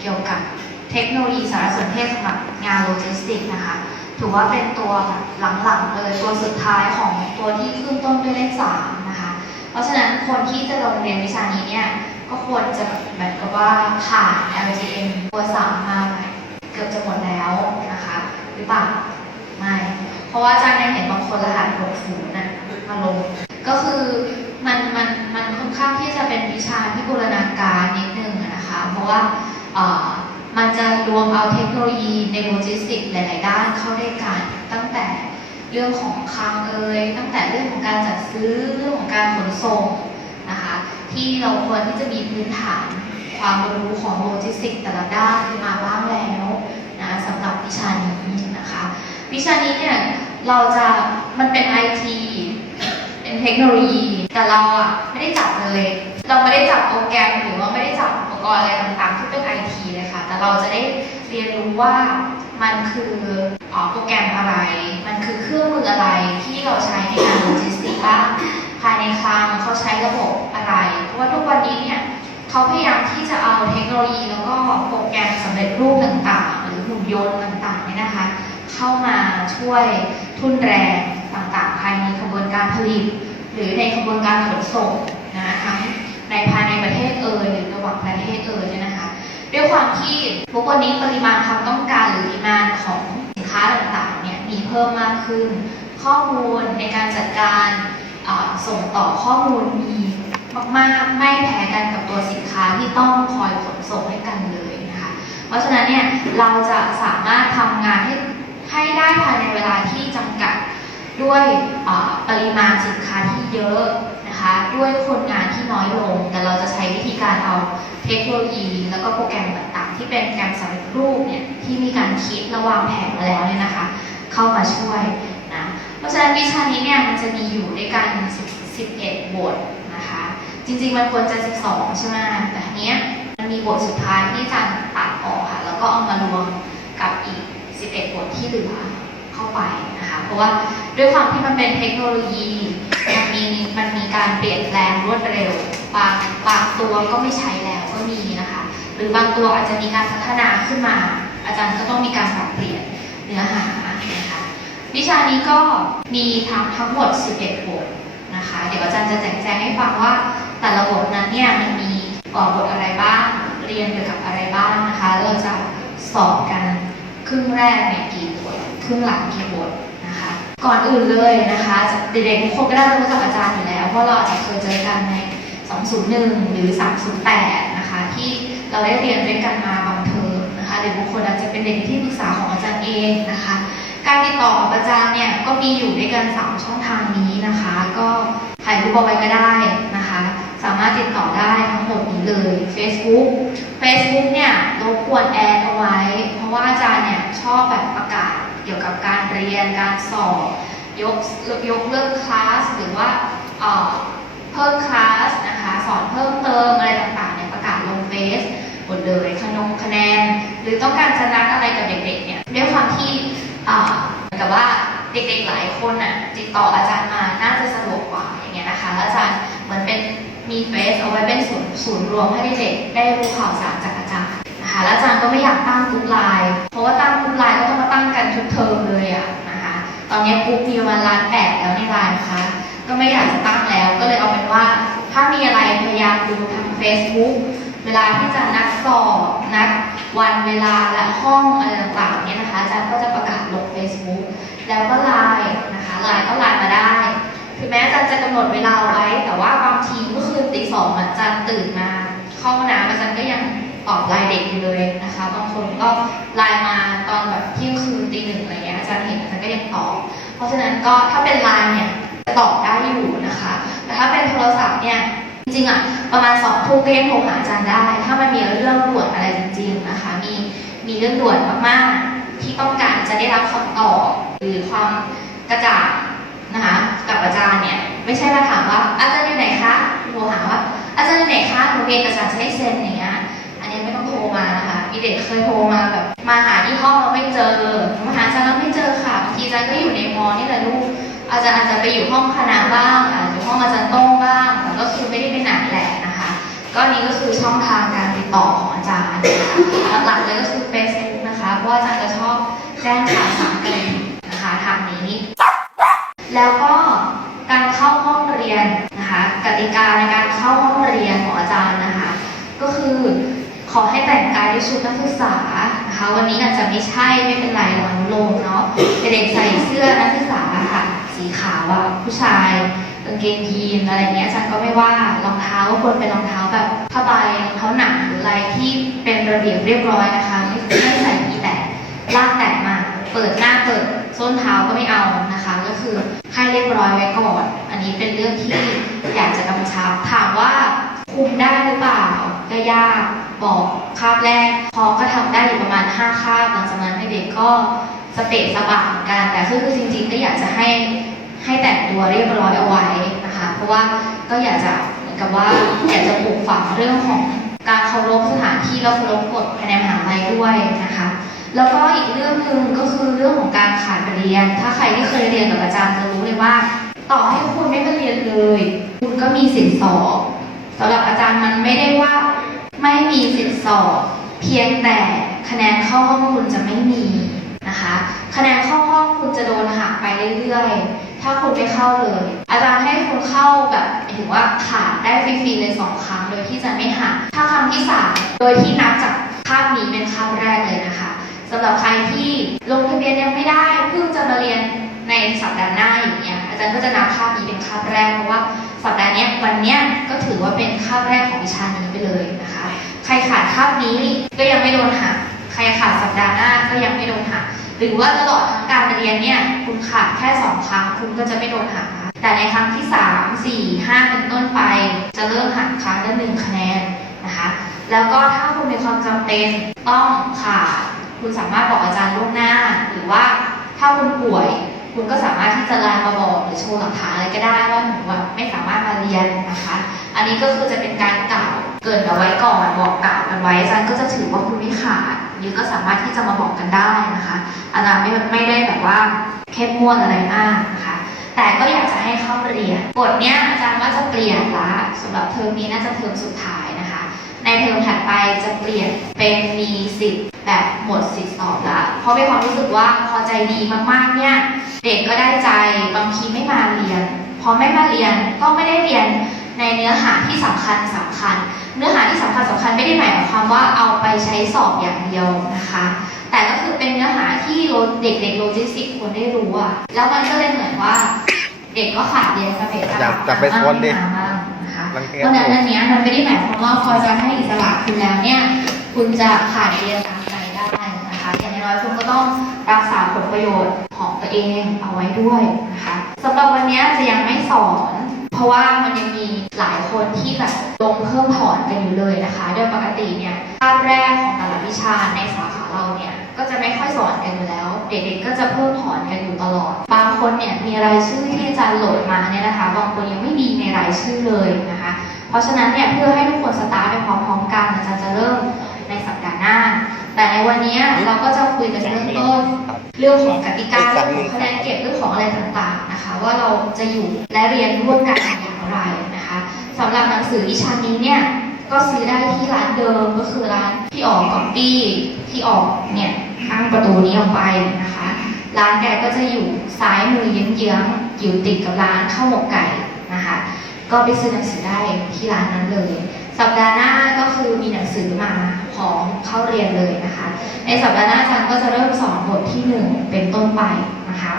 เกี่ยวกับเทคโนโลยีสารสนเทศสำหรับงานโลจิสติกส์นะคะ ถือว่าเป็นตัวหลังๆเลยตัวสุดท้ายของตัวที่ขึ้นต้นด้วยเลขสามนะคะ เพราะฉะนั้นคนที่จะลงเรียนวิชานี้เนี่ยก็ควรจะเหมือนกับว่าผ่าน LGM ตัวสามมาเกือบจะหมดแล้วนะคะหรือเปล่าไม่ เพราะว่าอาจารย์ยังเห็นบางคนรหัส60นะมาลง ก็คือมันมันมันค่อนข้างที่จะเป็นวิชาที่บูรณาการนิดนึงนะคะ เพราะว่า มันจะรวมเอาเทคโนโลยีในโลจิสติกหลาย ๆ ด้านเข้าด้วยกัน ตั้งแต่เรื่องของคลังเอ่ยตั้งแต่เรื่องของการจัดซื้อเรื่องของการขนส่งนะคะที่เราควรที่จะมีพื้นฐานความรู้ของโลจิสติกแต่ละด้านมาบ้างแล้วนะสำหรับวิชานี้นะคะวิชานี้เนี่ยเราจะมันเป็นไอทีเป็นเทคโนโลยีแต่เราอะไม่ได้จับเลย เราไม่ได้จับโปรแกรมหรือว่าไม่ได้จับอุปกรณ์อะไรต่าง ๆ ที่เป็น เราจะได้เรียนรู้ว่ามันคืออโปรแกรมอะไร มันคือเครื่องมืออะไรที่เราใช้ในงานโลจิสติกบ้างภายในคลังเขาใช้ระบบอะไร เพราะว่าทุกวันนี้เนี่ยเขาพยายามที่จะเอาเทคโนโลยีแล้วก็โปรแกรมสำเร็จรูปต่างๆ หรือหุ่นยนต์ต่างๆเนี่ยนะคะเข้ามาช่วยทุ่นแรงต่างๆ ภายในกระบวนการผลิต หรือในกระบวนการขนส่งนะทั้งในภายในประเทศเอ่ยหรือระหว่างประเทศเอ่ยเนี่ยนะคะ ด้วยความที่ทุกวันนี้ปริมาณความต้องการหรือดีมานของสินค้าต่างๆเนี่ยมีเพิ่มมากขึ้น ข้อมูลในการจัดการส่งต่อข้อมูลมีมากๆ ไม่แพ้กันกับตัวสินค้าที่ต้องคอยขนส่งให้กันเลยนะคะ เพราะฉะนั้นเนี่ยเราจะสามารถทำงานให้ให้ได้ภายในเวลาที่จำกัดด้วยปริมาณสินค้าที่เยอะนะคะ ด้วยคนงานที่น้อยลง แต่เราจะใช้วิธีการเอาเทคโนโลยี แล้วก็โปรแกรมต่างๆ ที่เป็นโปรแกรมสำเร็จรูปเนี่ยที่มีการคิดและวางแผนมาแล้วเนี่ยนะคะ เข้ามาช่วยนะเพราะฉะนั้นวิชานี้เนี่ยมันจะมีอยู่ด้วยกัน 11 บทนะคะ จริงๆมันควรจะ 12 ใช่ไหมแต่เนี้ยมันมีบทสุดท้ายที่อาจารย์ตัดออกค่ะแล้วก็เอามารวมกับอีก 11 บทที่เหลือเข้าไปนะคะ เพราะว่าด้วยความที่มันเป็นเทคโนโลยีมันมีมันมี การเปลี่ยนแปลงรวดเร็ว บางบางตัวก็ไม่ใช้แล้วก็มีนะคะ หรือบางตัวอาจจะมีการพัฒนาขึ้นมา อาจารย์ก็ต้องมีการปรับเปลี่ยนเนื้อหานะคะวิชานี้ก็มีทั้งทั้งหมด 11 บทนะคะ เดี๋ยวอาจารย์จะแจกแจงให้ฟังว่าแต่ละบทนั้นเนี่ยมันมีก่อบทอะไรบ้าง เรียนเกี่ยวกับอะไรบ้างนะคะ เราจะสอบกันครึ่งแรกเนี่ยกี่บทครึ่งหลังกี่บทนะคะ ก่อนอื่นเลยนะคะเด็กๆทุกคนก็น่าจะรู้จักอาจารย์อยู่แล้ว เพราะเราอาจจะเคยเจอกันใน 201 หรือ 308 นะคะ ที่เราได้เรียนด้วยกันมาบางเทอมนะคะหรือบางคนอาจจะเป็นเด็กที่ปรึกษาของอาจารย์เองนะคะ การติดต่ออาจารย์เนี่ยก็มีอยู่ด้วยกัน 3 ช่องทางนี้นะคะ ก็ถ่ายรูปเอาไว้ก็ได้นะคะ สามารถติดต่อได้ทั้งหมดนี้เลย Facebook Facebook เนี่ยรบกวนแอดเอาไว้ เพราะว่าอาจารย์เนี่ยชอบแบบประกาศเกี่ยวกับการเรียนการสอบยกยกเลิกคลาสหรือว่า เพิ่มคลาสนะคะ สอนเพิ่มเติมอะไรต่างๆเนี่ยประกาศลงเฟซหมดเลยขนงคะแนน หรือต้องการจะนัดอะไรกับเด็กๆเนี่ยด้วยความที่อ่าเหมือนกับว่าเด็กๆหลายคนน่ะติดต่ออาจารย์มาน่าจะสะดวกกว่าอย่างเงี้ยนะคะแล้วอาจารย์เหมือนเป็นมีเฟซเอาไว้เป็นศูนย์ศูนย์รวมให้เด็กได้รู้ข่าวสารจากอาจารย์นะคะแล้วอาจารย์ก็ไม่อยากตั้งกรุ๊ปไลน์เพราะว่าตั้งกรุ๊ปไลน์ก็ต้องมาตั้งกันทุกเทอมเลยอะนะคะตอนนี้กรุ๊ปมีประมาณล้านแปดแล้วในไลน์นะคะ ก็ไม่อยากจะตั้งแล้ว ก็เลยเอาเป็นว่า ถ้ามีอะไรพยายามดูทาง Facebook เวลาที่จะนัดสอบนัดวันเวลาและห้องอะไรต่างๆเนี่ยนะคะอาจารย์ก็จะประกาศลง Facebook แล้วก็ไลน์นะคะไลน์ก็ไลน์มาได้ถึงแม้อาจารย์จะกำหนดเวลาไว้ แต่ว่าบางทีเมื่อคืนตีสองอาจารย์ตื่นมาเข้าห้องน้ำอาจารย์ก็ยังตอบไลน์เด็กอยู่เลยนะคะบางคนก็ไลน์มาตอนแบบเที่ยงคืนตีหนึ่งอะไรเงี้ยอาจารย์เห็นอาจารย์ก็ยังตอบ เพราะฉะนั้นก็ถ้าเป็นไลน์เนี่ย ตอบได้อยู่นะคะ แต่ถ้าเป็นโทรศัพท์เนี่ยจริงๆอะประมาณสองทุ่มก็ยังโทรหาอาจารย์ได้ ถ้ามันมีเรื่องด่วนอะไรจริงๆนะคะ มีมีเรื่องด่วนมากๆ ที่ต้องการจะได้รับคำตอบหรือความกระจ่างนะคะกับอาจารย์เนี่ยไม่ใช่มาถามว่าอาจารย์อยู่ไหนคะโทรหาว่าอาจารย์อยู่ไหนคะหนูมีเอกสารจะให้เซ็นอย่างเงี้ยอันนี้ไม่ต้องโทรมานะคะมีเด็กเคยโทรมาแบบมาหาที่ห้องเราไม่เจอมาหาอาจารย์เราไม่เจอค่ะบางทีอาจารย์ก็อยู่ในมอนี่แหละลูก อาจารย์อาจจะไปอยู่ห้องคณะบ้างอาจจะอยู่ห้องอาจารย์โต้งบ้างแต่ก็คือไม่ได้ไปไหนแหละนะคะ ก็นี่ก็คือช่องทางการติดต่อของอาจารย์นะคะหลักๆเลยก็คือ Facebook นะคะเพราะอาจารย์จะชอบแจ้งข่าวสารกันนะคะทางนี้ แล้วก็การเข้าห้องเรียนนะคะกติกาในการเข้าห้องเรียนของอาจารย์นะคะ ก็คือขอให้แต่งกายด้วยชุดนักศึกษานะคะ วันนี้อาจจะไม่ใช่ไม่เป็นไรเราอนลมเนาะเด็กใส่เสื้อนักศึกษาค่ะ สีขาวอะผู้ชายกางเกงยีนอะไรเงี้ยจารย์ก็ไม่ว่ารองเท้าก็ควรเป็นรองเท้าแบบผ้าใบรองเท้าหนังหรืออะไรที่เป็นระเบียบเรียบร้อยนะคะ ไม่ไม่ใส่มีแต่ลากแตะมา เปิดหน้าเปิดส้นเท้าก็ไม่เอานะคะ ก็คือให้เรียบร้อยไว้ก่อน อันนี้เป็นเรื่องที่อยากจะกำชับถามว่าคุมได้หรือเปล่าก็ยาก บอกคาบแรกพอก็ทำได้อยู่ประมาณ5คาบหลังจากนั้นเด็กก็สเปะสปะเหมือนกัน แต่คือคือจริงๆก็อยากจะให้ให้แต่งตัวเรียบร้อยเอาไว้นะคะ เพราะว่าก็อยากจะเหมือนกับว่าอยากจะปลูกฝังเรื่องของการเคารพสถานที่และเคารพกฎภายในมหาลัยด้วยนะคะ แล้วก็อีกเรื่องหนึ่งก็คือเรื่องของการขาดเรียน ถ้าใครที่เคยเรียนกับอาจารย์จะรู้เลยว่า ต่อให้คุณไม่มาเรียนเลย คุณก็มีสิทธิสอบสำหรับอาจารย์มันไม่ได้ว่า ไม่มีสิทธิสอบ เพียงแต่คะแนนเข้าห้องคุณจะไม่มีนะคะ คะแนนเข้าห้องคุณจะโดนหักไปเรื่อยๆ ถ้าคุณไม่เข้าเลย อาจารย์ให้คุณเข้าแบบถึงว่าขาดได้ฟรีๆเลยสองครั้งโดยที่จะไม่หัก ถ้าครั้งที่สามโดยที่นับจากคาบนี้เป็นคาบแรกเลยนะคะสำหรับใครที่ลงทะเบียนยังไม่ได้เพิ่งจะมาเรียนในสัปดาห์หน้าอย่างเงี้ยอาจารย์ก็จะนับคาบนี้เป็นคาบแรกเพราะว่าสัปดาห์นี้วันเนี้ยก็ถือว่าเป็นคาบแรกของวิชานี้ เลยนะคะ ใครขาดคาบนี้ก็ยังไม่โดนหัก ใครขาดสัปดาห์หน้าก็ยังไม่โดนหัก หรือว่าตลอดทั้งการเรียนเนี่ย คุณขาดแค่สองครั้งคุณก็จะไม่โดนหักนะแต่ในครั้งที่สามสี่ห้าเป็นต้นไป จะเริ่มหักครั้งละหนึ่งคะแนนนะคะ แล้วก็ถ้าคุณมีความจำเป็นต้องขาด คุณสามารถบอกอาจารย์ล่วงหน้า หรือว่าถ้าคุณป่วยคุณก็สามารถที่จะไลน์มาบอกหรือโชว์หลักฐานอะไรก็ได้ว่าหนูแบบไม่สามารถมาเรียนนะคะ อันนี้ก็คือจะเป็นการกล่าว กรินเอาไว้ก่อนบอกกล่าวกันไว้อาจารย์ก็จะถือว่าคุณไม่ขาดหรือก็สามารถที่จะมาบอกกันได้นะคะ อาจารย์ไม่ไม่ได้แบบว่าเข้มงวดอะไรมากนะคะ แต่ก็อยากจะให้เข้าเรียนบทเนี้ยอาจารย์ว่าจะเปลี่ยนละสำหรับเทอมนี้น่าจะเทอมสุดท้ายนะคะ ในเทอมถัดไปจะเปลี่ยนเป็นมีสิทธิ์แบบหมดสิทธิ์สอบละเพราะมีความรู้สึกว่าพอใจดีมากๆเนี่ยเด็กก็ได้ใจบางทีไม่มาเรียนพอไม่มาเรียนก็ไม่ได้เรียน ในเนื้อหาที่สำคัญสำคัญ เนื้อหาที่สำคัญสำคัญไม่ได้หมายความว่าเอาไปใช้สอบอย่างเดียวนะคะ แต่ก็คือเป็นเนื้อหาที่เด็กเด็กๆโลจิสติกควรได้รู้อะแล้วมันก็เลยเหมือนว่า เด็กก็ขาดเรียนสเปซจับจับไปชนดิมากนะคะรังแกเพราะฉะนั้นอันเนี้ยมันไม่ได้หมายความว่าพอจะให้อิสระคุณแล้วเนี่ยคุณจะขาดเรียนตามใจได้นะคะอย่างน้อยๆคุณก็ต้องรักษาผลประโยชน์ของตัวเองเอาไว้ด้วยนะคะสำหรับวันเนี้ยจะยังไม่สอน เพราะว่ามันยังมีหลายคนที่แบบลงเพิ่มถอนกันอยู่เลยนะคะ โดยปกติเนี่ยภาพแรกของแต่ละวิชาในสาขาเราเนี่ยก็จะไม่ค่อยสอนกันอยู่แล้ว เด็กๆก็จะเพิ่มถอนกันอยู่ตลอด บางคนเนี่ยมีรายชื่อที่อาจารย์โหลดมาเนี่ยนะคะ บางคนยังไม่มีในรายชื่อเลยนะคะ เพราะฉะนั้นเนี่ยเพื่อให้ทุกคนสตาร์ทไปพร้อมๆกันอาจารย์จะเริ่มในสัปดาห์หน้า แต่ในวันนี้เราก็จะคุยกันเรื่องต้นเรื่องของกติกาเรื่องของคะแนนเก็บเรื่องของอะไรต่างๆนะคะ ว่าเราจะอยู่และเรียนร่วมกันอย่างไรนะคะสำหรับหนังสือวิชานี้เนี่ยก็ซื้อได้ที่ร้านเดิมก็คือร้านที่ออกก๊อปปี้ที่ออกเนี่ยข้างประตูนี้ออกไปนะคะ ร้านแกก็จะอยู่ซ้ายมือเยื้องๆอยู่ติดกับร้านข้าวหมกไก่นะคะ ก็ไปซื้อหนังสือได้ที่ร้านนั้นเลย สัปดาห์หน้าก็คือมีหนังสือมาของเข้าเรียนเลยนะคะ ในสัปดาห์หน้าอาจารย์ก็จะเริ่มสอนบทที่หนึ่งเป็นต้นไปนะคะ